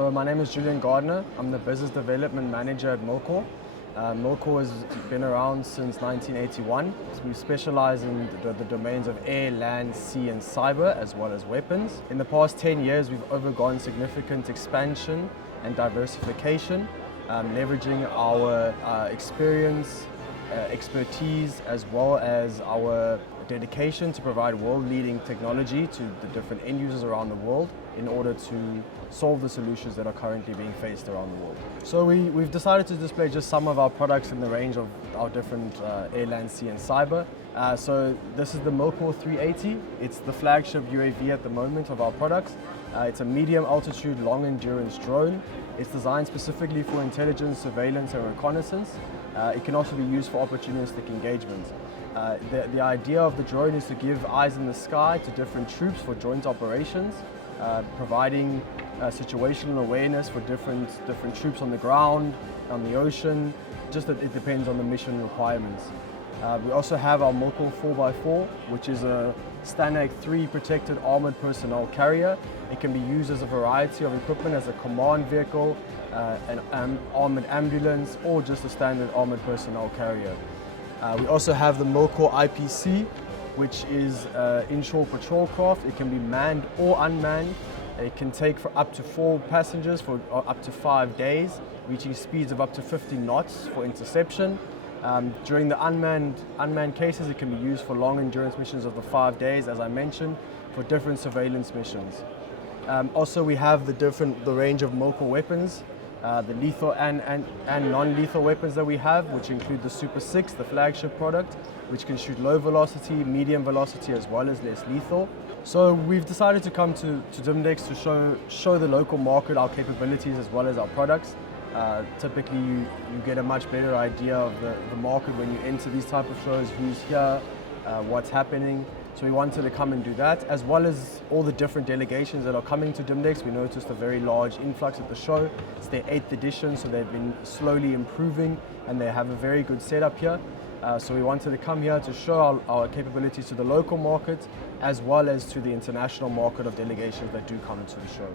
So my name is Julian Gardner. I'm the Business Development Manager at MilKOR. MilKOR has been around since 1981. We specialize in the domains of air, land, sea and cyber, as well as weapons. In the past 10 years, we've undergone significant expansion and diversification, leveraging our experience, expertise, as well as our dedication to provide world-leading technology to the different end users around the world in order to solve the solutions that are currently being faced around the world. So we've decided to display just some of our products in the range of our different air, land, sea and cyber. So this is the MilKOR 380. It's the flagship UAV at the moment of our products. It's a medium altitude, long endurance drone. It's designed specifically for intelligence, surveillance and reconnaissance. It can also be used for opportunistic engagement. The idea of the drone is to give eyes in the sky to different troops for joint operations, providing situational awareness for different troops on the ground, on the ocean. Just that it depends on the mission requirements. We also have our MilKOR 4x4, which is a standout 3 protected armored personnel carrier. It can be used as a variety of equipment, as a command vehicle, an armored ambulance, or just a standard armored personnel carrier. We also have the MilKOR IPC, which is inshore patrol craft. It can be manned or unmanned. It can take for up to 4 passengers for up to 5 days, reaching speeds of up to 50 knots for interception. During the unmanned cases, it can be used for long endurance missions of the 5 days, as I mentioned, for different surveillance missions. Also, we have the range of MilKOR weapons, the lethal and non-lethal weapons that we have, which include the Super 6, the flagship product, which can shoot low velocity, medium velocity, as well as less lethal. So we've decided to come to DIMDEX to show the local market our capabilities as well as our products. Typically, you get a much better idea of the market when you enter these type of shows, who's here, what's happening. So we wanted to come and do that, as well as all the different delegations that are coming to DIMDEX. We noticed a very large influx at the show. It's their 8th edition, so they've been slowly improving and they have a very good setup here. So we wanted to come here to show our capabilities to the local market, as well as to the international market of delegations that do come to the show.